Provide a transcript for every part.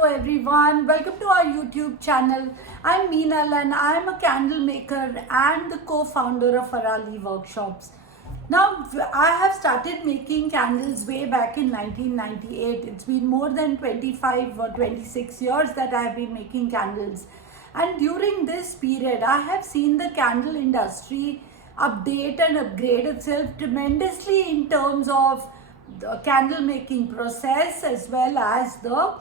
Hello everyone, welcome to our YouTube channel. I'm Meenal and I'm a candle maker and the co-founder of Arali Workshops. Now, I have started making candles way back in 1998. It's been more than 25 or 26 years that I have been making candles. And during this period, I have seen the candle industry update and upgrade itself tremendously in terms of the candle making process as well as the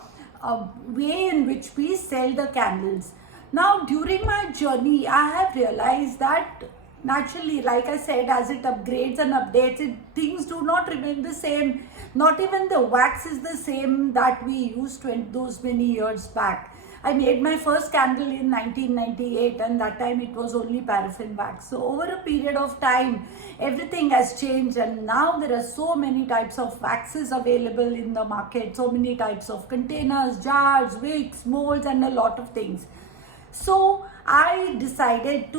way in which we sell the candles. Now, during my journey, I have realized that naturally, like I said, as it upgrades and updates, things do not remain the same. Not even the wax is the same that we used those many years back. I made my first candle in 1998 and that time it was only paraffin wax. So over a period of time, everything has changed and now there are so many types of waxes available in the market, so many types of containers, jars, wicks, molds and a lot of things. So I decided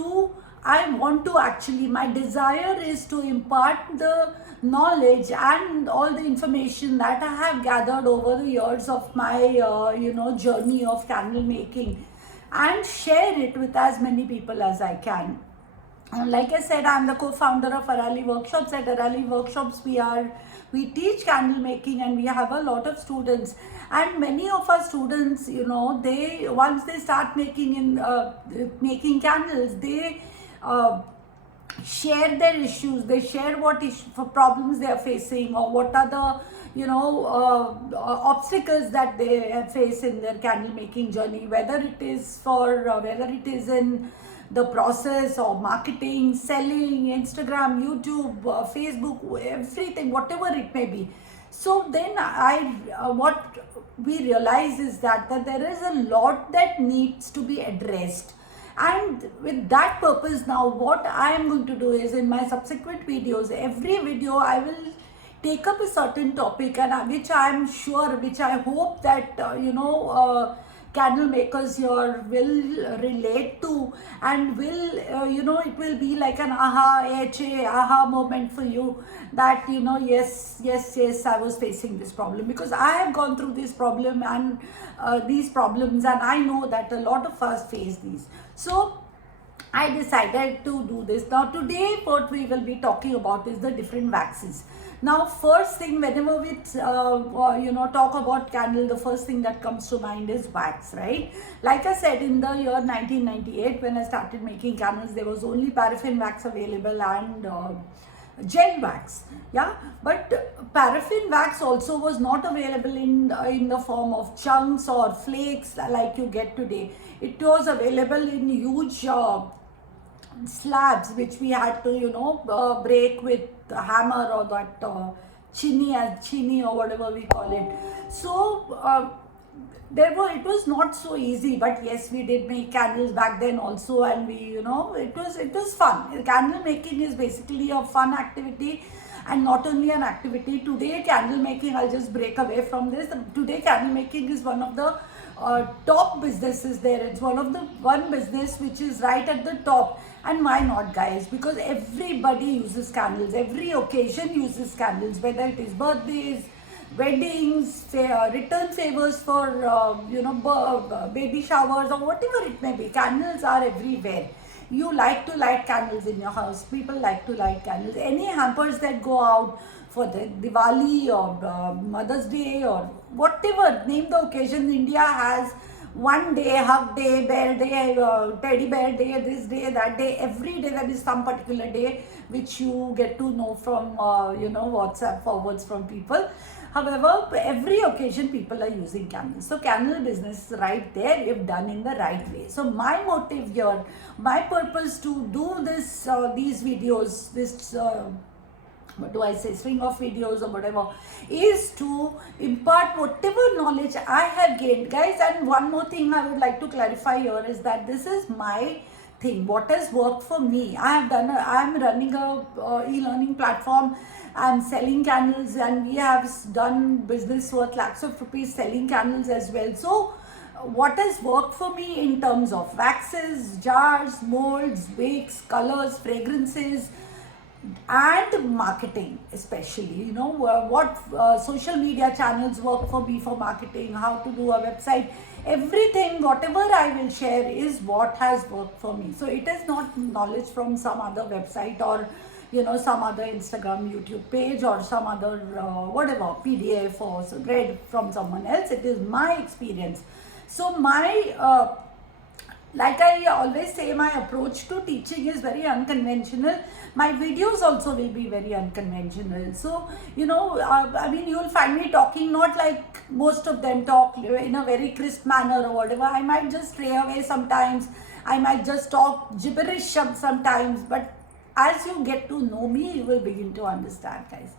my desire is to impart the knowledge and all the information that I have gathered over the years of my journey of candle making and share it with as many people as I can. And like I said, I'm the co-founder of Arali Workshops. At Arali Workshops, we teach candle making and we have a lot of students. And many of our students, they once they start making candles, they share their issues. They share what problems they are facing or what are the obstacles that they face in their candle making journey. Whether it is in the process of marketing, selling, Instagram, YouTube, Facebook, everything, whatever it may be. So then what we realize is that there is a lot that needs to be addressed. And with that purpose, now what I am going to do is in my subsequent videos, every video I will take up a certain topic and which I hope that candle makers here will relate to and will it will be like an aha moment for you that yes I was facing this problem because I have gone through this problem and these problems and I know that a lot of us face these. So I decided to do this. Now today what we will be talking about is the different waxes. Now first thing, whenever we talk about candle, the first thing that comes to mind is wax, right? Like I said, in the year 1998 when I started making candles, there was only paraffin wax available and gel wax, yeah. But paraffin wax also was not available in the form of chunks or flakes like you get today. It was available in huge slabs which we had to break with a hammer or that chini or whatever we call it. So it was not so easy, but yes, we did make candles back then also, and it was fun. Candle making is basically a fun activity and not only an activity. Today candle making, I'll just break away from this. Today candle making is one of the top businesses there. It's one business which is right at the top. And why not, guys? Because everybody uses candles. Every occasion uses candles, whether it is birthdays, weddings, return favors for baby showers or whatever it may be. Candles are everywhere. You like to light candles in your house. People like to light candles. Any hampers that go out for the Diwali or Mother's Day or whatever, name the occasion, India has one day, hug day, bear day, teddy bear day, this day, that day. Every day there is some particular day which you get to know from WhatsApp forwards from people. However, every occasion people are using candles. So candle business is right there if done in the right way. So my motive here, my purpose to do these videos, string of videos or whatever, is to impart whatever knowledge I have gained, guys. And one more thing I would like to clarify here is that this is my thing, what has worked for me. I am running a e-learning platform. I'm selling candles and we have done business worth lakhs of rupees selling candles as well. So what has worked for me in terms of waxes, jars, molds, wicks, colors, fragrances, and marketing, especially, you know, what social media channels work for me for marketing, how to do a website, everything, whatever I will share is what has worked for me. So it is not knowledge from some other website, or you know, some other Instagram, YouTube page, or some other whatever PDF, or so read from someone else. It is my experience. So my like I always say, my approach to teaching is very unconventional. My videos also will be very unconventional. So, you know, I mean, you'll find me talking not like most of them talk in a very crisp manner or whatever. I might just stray away sometimes. I might just talk gibberish sometimes. But as you get to know me, you will begin to understand, guys.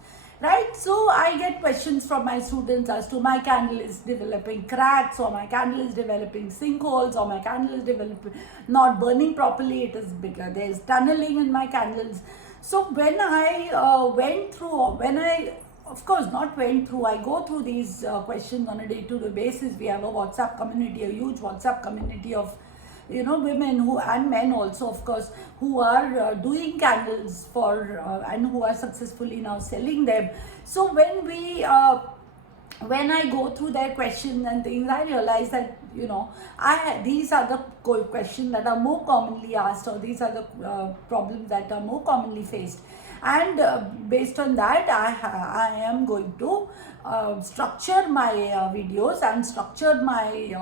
Right? So I get questions from my students as to my candle is developing cracks, or my candle is developing sinkholes, or my candle is developing not burning properly, it is bigger, there is tunneling in my candles. So when I went through, when I of course not went through, I go through these questions on a day-to-day basis. We have a WhatsApp community, a huge WhatsApp community of, you know, women who, and men also of course, who are doing candles for and who are successfully now selling them. So when I go through their questions and things, I realize that, you know, these are the questions that are more commonly asked, or these are the problems that are more commonly faced. And based on that, I am going to structure my videos and structure my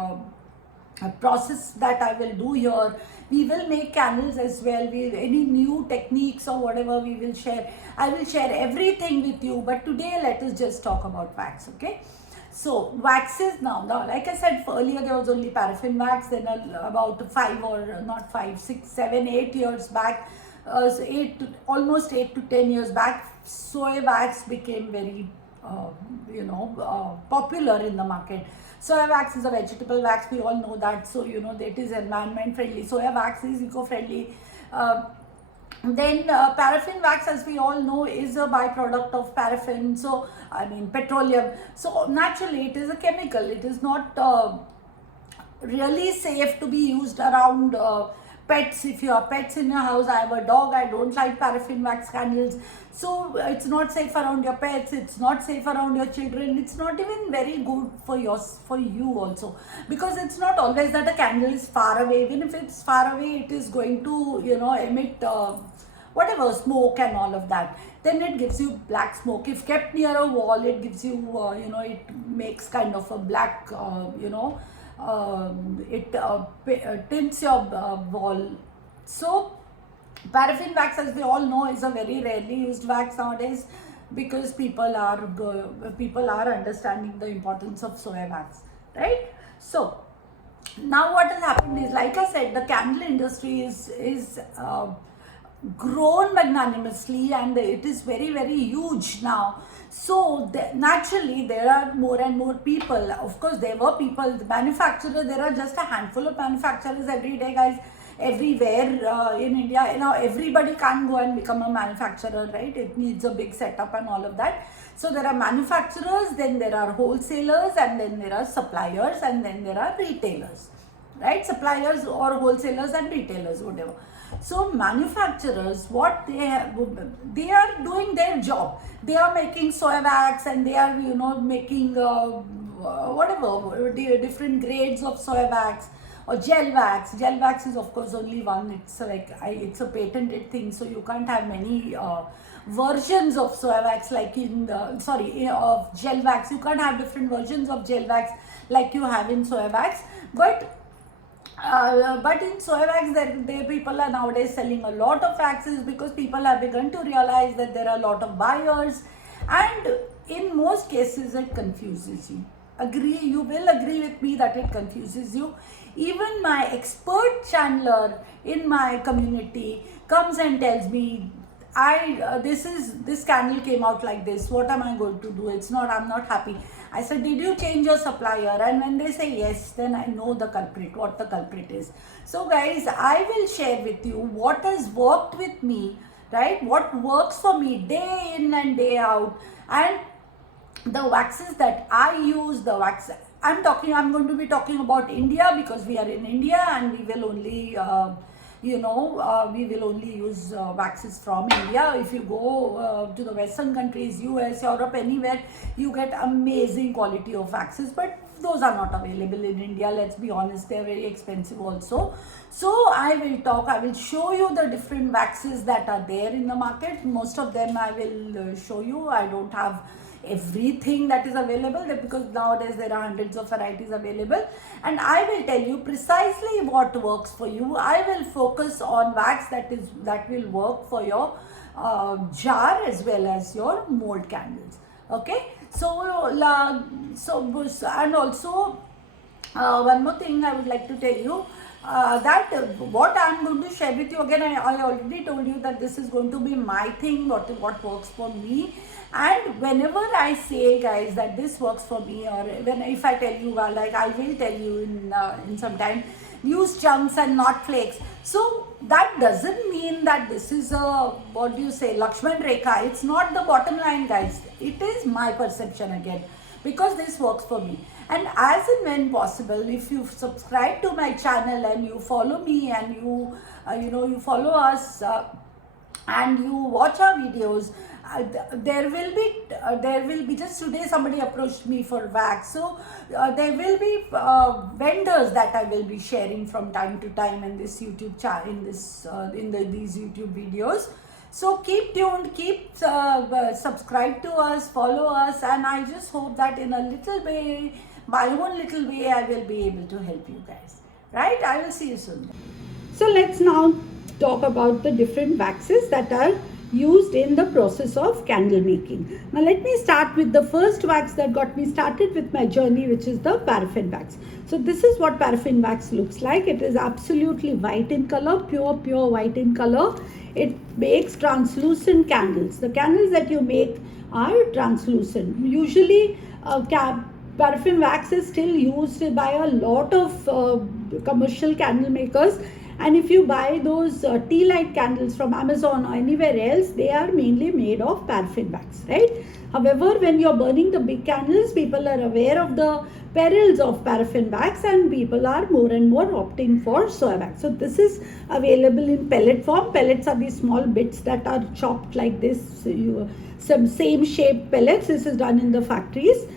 process that I will do here. We will make candles as well. Any new techniques or whatever we will share. I will share everything with you. But today, let us just talk about wax, okay? So waxes now, like I said earlier, there was only paraffin wax. Then about 5 or not 5, 6, 7, 8 years back, almost 8 to 10 years back, soy wax became very popular in the market. Soya wax is a vegetable wax, we all know that. So, you know, that is environment friendly. Soya wax is eco-friendly. Then paraffin wax, as we all know, is a byproduct of paraffin. So, I mean, petroleum. So, naturally, it is a chemical. It is not really safe to be used around pets. If you have pets in your house, I have a dog, I don't like paraffin wax candles. So it's not safe around your pets, it's not safe around your children, it's not even very good for you also, because it's not always that a candle is far away. Even if it's far away, it is going to, you know, emit whatever smoke and all of that. Then it gives you black smoke. If kept near a wall, it gives you you know, it makes kind of a black it tints your wall. So paraffin wax, as we all know, is a very rarely used wax nowadays, because people are understanding the importance of soya wax, right? So now what has happened is, like I said, the candle industry is grown magnanimously, and it is very, very huge now. So naturally there are more and more people. Of course, there were people, the manufacturers, there are just a handful of manufacturers every day, guys, everywhere in India. You know, everybody can't go and become a manufacturer, right? It needs a big setup and all of that. So there are manufacturers, then there are wholesalers, and then there are suppliers, and then there are retailers, right? Suppliers or wholesalers and retailers, whatever. So manufacturers, what they are doing their job. They are making soya wax, and they are, you know, making whatever different grades of soya wax or gel wax. Gel wax is of course only one. It's like it's a patented thing, so you can't have many versions of soya wax like of gel wax. You can't have different versions of gel wax like you have in soya wax, but in soya wax, there people are nowadays selling a lot of waxes, because people have begun to realize that there are a lot of buyers, and in most cases it confuses you. You will agree with me that it confuses you. Even my expert channeler in my community comes and tells me, this candle came out like this, what am I going to do? I'm not happy. I said, did you change your supplier? And when they say yes, then I know what the culprit is. So guys, I will share with you what has worked with me, right? What works for me day in and day out, and the waxes that I use, I'm going to be talking about India, because we are in India, and we will only we will only use waxes from India. If you go to the Western countries, US, Europe, anywhere, you get amazing quality of waxes, but those are not available in India. Let's be honest, they're very expensive also. So I will show you the different waxes that are there in the market. Most of them I will show you. I don't have everything that is available there, because nowadays there are hundreds of varieties available, and I will tell you precisely what works for you. I will focus on wax that will work for your jar as well as your mold candles. Okay, so and also one more thing I would like to tell you, that what I am going to share with you, again I already told you that this is going to be my thing, what works for me. And whenever I say, guys, that this works for me, or if I tell you, like I will tell you in some time, use chunks and not flakes. So that doesn't mean that this is a, what do you say, Lakshman Rekha. It's not the bottom line, guys. It is my perception again, because this works for me. And as and when possible, if you subscribe to my channel and you follow me, and you follow us, and you watch our videos, there will be just today somebody approached me for wax, so there will be vendors that I will be sharing from time to time in this YouTube channel, these YouTube videos. So keep tuned, keep subscribe to us, follow us, and I just hope that in a little way, my own little way, I will be able to help you guys. Right? I will see you soon. So let's now talk about the different waxes that are used in the process of candle making. Now let me start with the first wax that got me started with my journey, which is the paraffin wax. So this is what paraffin wax looks like. It is absolutely white in color, pure white in color. It makes translucent candles. The candles that you make are translucent. Usually paraffin wax is still used by a lot of commercial candle makers. And if you buy those tea light candles from Amazon or anywhere else, they are mainly made of paraffin wax, right? However, when you're burning the big candles, people are aware of the perils of paraffin wax, and people are more and more opting for soya wax. So this is available in pellet form. Pellets are these small bits that are chopped like this. Some same shape pellets. This is done in the factories.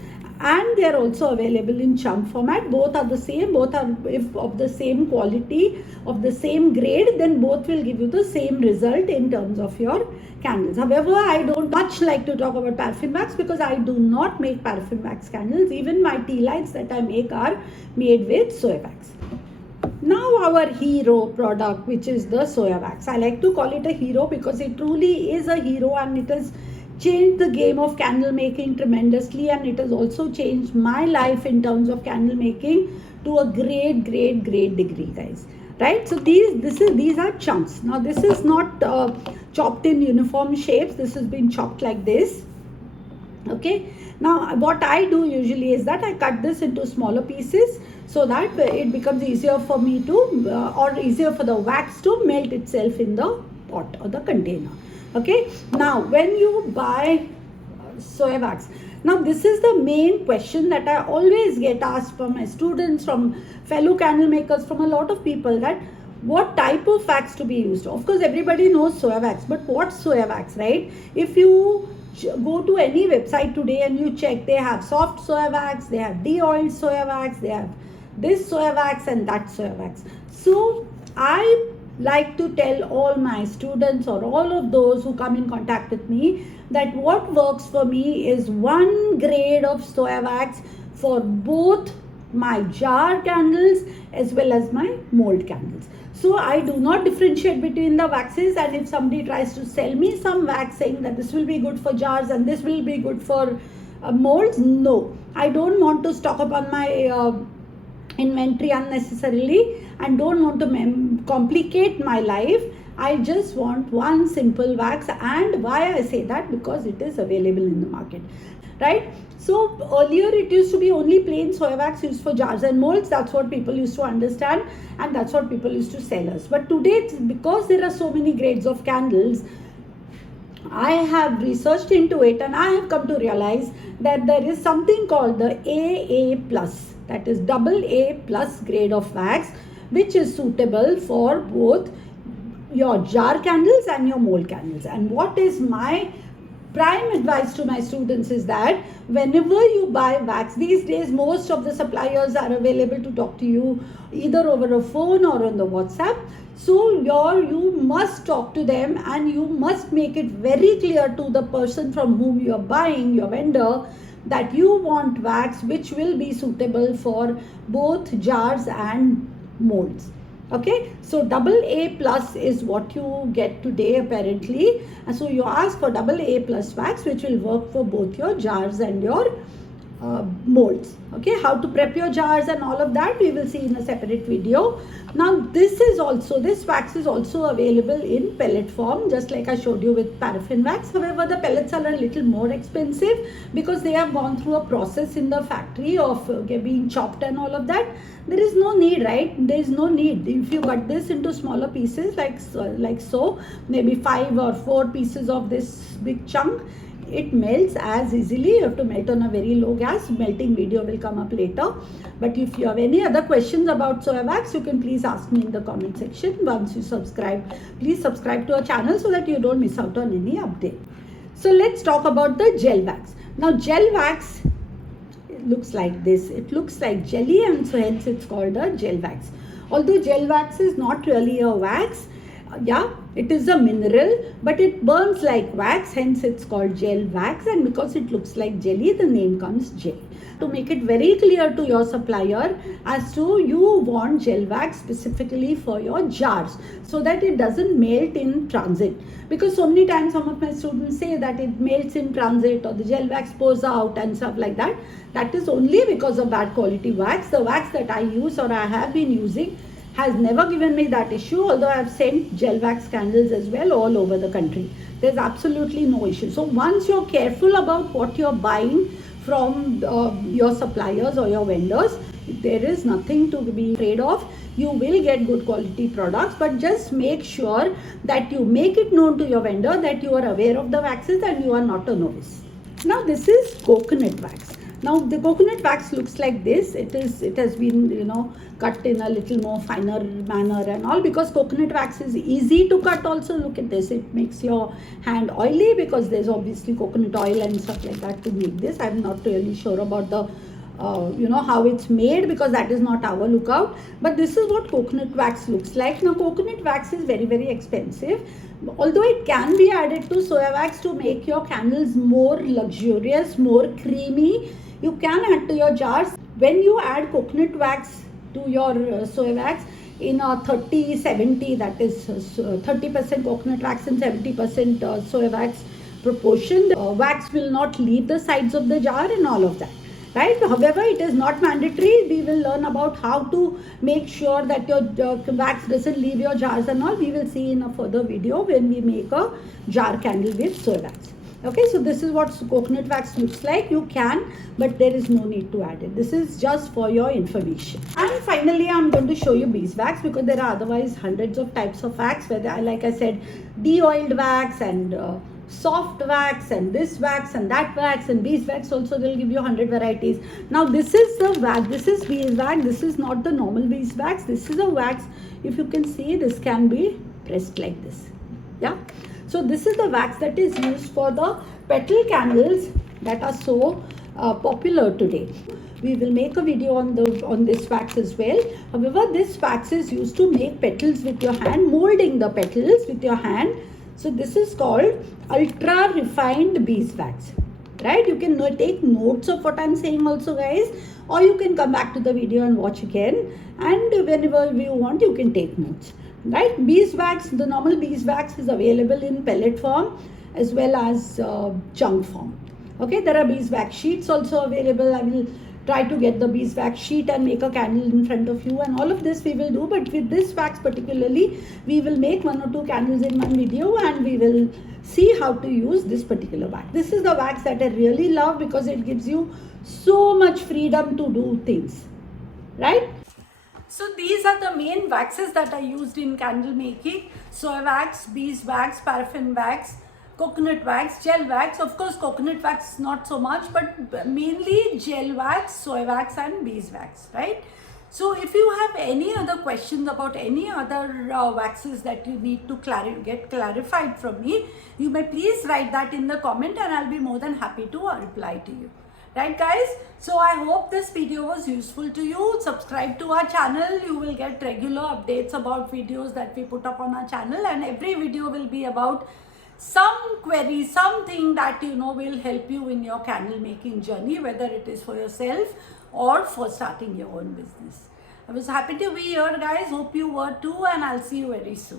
And they are also available in chunk format. Both are the same, both are if of the same quality, of the same grade, then both will give you the same result in terms of your candles. However, I don't much like to talk about paraffin wax, because I do not make paraffin wax candles. Even my tea lights that I make are made with soya wax. Now our hero product, which is the soya wax. I like to call it a hero because it truly is a hero, and it has changed the game of candle making tremendously, and it has also changed my life in terms of candle making to a great degree, guys. Right? So these are chunks. Now this is not chopped in uniform shapes. This has been chopped like this. Okay. Now what I do usually is that I cut this into smaller pieces, so that it becomes easier for me to or easier for the wax to melt itself in the pot or the container. Okay, now when you buy soya wax, now this is the main question that I always get asked from my students, from fellow candle makers, from a lot of people, that what type of wax to be used. Of course, everybody knows soya wax, but what's soya wax, right? If you go to any website today and you check, they have soft soya wax, they have de-oiled soya wax, they have this soya wax and that soya wax. So I like to tell all my students, or all of those who come in contact with me, that what works for me is one grade of soya wax for both my jar candles as well as my mold candles. So I do not differentiate between the waxes, and if somebody tries to sell me some wax saying that this will be good for jars and this will be good for molds, no, I don't want to stock up on my inventory unnecessarily, and don't want to complicate my life. I just want one simple wax. And why I say that? Because it is available in the market, right? So earlier it used to be only plain soya wax used for jars and molds. That's what people used to understand, and that's what people used to sell us. But today, because there are so many grades of candles, I have researched into it, and I have come to realize that there is something called the AA plus, that is AA+ grade of wax, which is suitable for both your jar candles and your mold candles. And what is my prime advice to my students is that whenever you buy wax, these days most of the suppliers are available to talk to you either over a phone or on the WhatsApp. So you must talk to them and you must make it very clear to the person from whom you are buying, your vendor, that you want wax which will be suitable for both jars and molds. Okay, so double A plus is what you get today apparently, and so you ask for double A plus wax which will work for both your jars and your molds. Okay, how to prep your jars and all of that we will see in a separate video. Now this wax is also available in pellet form, just like I showed you with paraffin wax. However, the pellets are a little more expensive because they have gone through a process in the factory of being chopped and all of that. There is no need, right? There is no need. If you cut this into smaller pieces like so, maybe 5 or 4 pieces of this big chunk, it melts as easily. You have to melt on a very low gas. Melting video will come up later. But if you have any other questions about soya wax, you can please ask me in the comment section. Once you subscribe, please subscribe to our channel so that you don't miss out on any update. So let's talk about the gel wax. Now gel wax, it looks like this. It looks like jelly, and so hence it's called a gel wax. Although gel wax is not really a wax, yeah, it is a mineral, but it burns like wax, hence it's called gel wax, and because it looks like jelly, the name comes gel. To make it very clear to your supplier as to you want gel wax specifically for your jars so that it doesn't melt in transit, because so many times some of my students say that it melts in transit or the gel wax pours out and stuff like that. That is only because of bad quality wax. The wax that I use or I have been using has never given me that issue, although I have sent gel wax candles as well all over the country. There's absolutely no issue. So once you're careful about what you're buying from your suppliers or your vendors, there is nothing to be afraid of. You will get good quality products, but just make sure that you make it known to your vendor that you are aware of the waxes and you are not a novice. Now this is coconut wax. Now the coconut wax looks like this. It has been cut in a little more finer manner and all, because coconut wax is easy to cut also. Look at this. It makes your hand oily because there's obviously coconut oil and stuff like that to make this. I'm not really sure about the how it's made because that is not our lookout, but this is what coconut wax looks like. Now coconut wax is very, very expensive, although it can be added to soya wax to make your candles more luxurious, more creamy. You can add to your jars. When you add coconut wax to your soya wax in a 30-70, that is 30% coconut wax and 70% soya wax proportion, the wax will not leave the sides of the jar and all of that. Right? However, it is not mandatory. We will learn about how to make sure that your wax doesn't leave your jars and all. We will see in a further video when we make a jar candle with soya wax. Okay, so this is what coconut wax looks like. You can, but there is no need to add it. This is just for your information. And finally, I'm going to show you beeswax, because there are otherwise hundreds of types of wax, where like I said, de-oiled wax and soft wax and this wax and that wax and beeswax also. They'll give you 100 varieties. Now this is the wax. This is beeswax. This is not the normal beeswax. This is a wax. If you can see, this can be pressed like this. Yeah. So this is the wax that is used for the petal candles that are so popular today. We will make a video on this wax as well. However, this wax is used to make petals with your hand, molding the petals with your hand. So this is called ultra refined beeswax. Right? You can take notes of what I'm saying also, guys, or you can come back to the video and watch again, and whenever you want you can take notes. Right? Beeswax, the normal beeswax is available in pellet form as well as chunk form. Okay, there are beeswax sheets also available. I will try to get the beeswax sheet and make a candle in front of you, and all of this we will do. But with this wax particularly, we will make 1 or 2 candles in one video, and we will see how to use this particular wax. This is the wax that I really love because it gives you so much freedom to do things. Right? So these are the main waxes that are used in candle making: soy wax, beeswax, paraffin wax, coconut wax, gel wax. Of course, coconut wax not so much, but mainly gel wax, soy wax and beeswax, right? So if you have any other questions about any other waxes that you need to get clarified from me, you may please write that in the comment and I'll be more than happy to reply to you. Right guys, so I hope this video was useful to you. Subscribe to our channel. You will get regular updates about videos that we put up on our channel, and every video will be about some query, something that will help you in your candle making journey, whether it is for yourself or for starting your own business. I was happy to be here guys. Hope you were too, and I'll see you very soon.